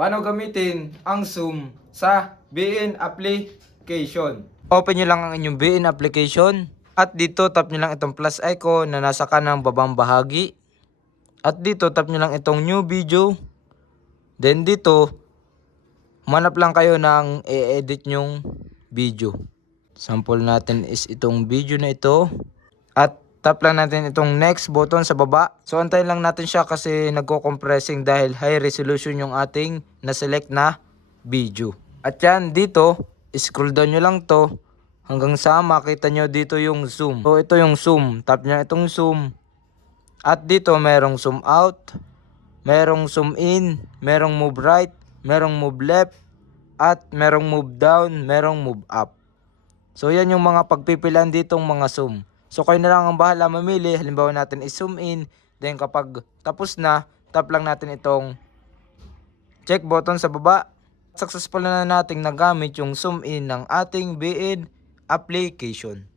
Paano gamitin ang Zoom sa BN application? Open nyo lang ang inyong BN application. At dito tap nyo lang itong plus icon na nasa kanang babang bahagi. At dito tap nyo lang itong new video. Then dito, manap lang kayo ng i-edit nyong video. Sample natin is itong video na ito. At tap lang natin itong next button sa baba. So antayin lang natin siya kasi nagko-compressing dahil high resolution yung ating na-select na video. At yan dito, scroll down nyo lang to hanggang sa makita nyo dito yung zoom. So ito yung zoom. Tap nyo itong zoom. At dito merong zoom out, merong zoom in, merong move right, merong move left, at merong move down, merong move up. So yan yung mga pagpipilan ditong mga zoom. So kayo na lang ang bahala mamili. Halimbawa natin i-zoom in. Then kapag tapos na, tap lang natin itong check button sa baba. Successful na nating nagamit yung zoom in ng ating BN application.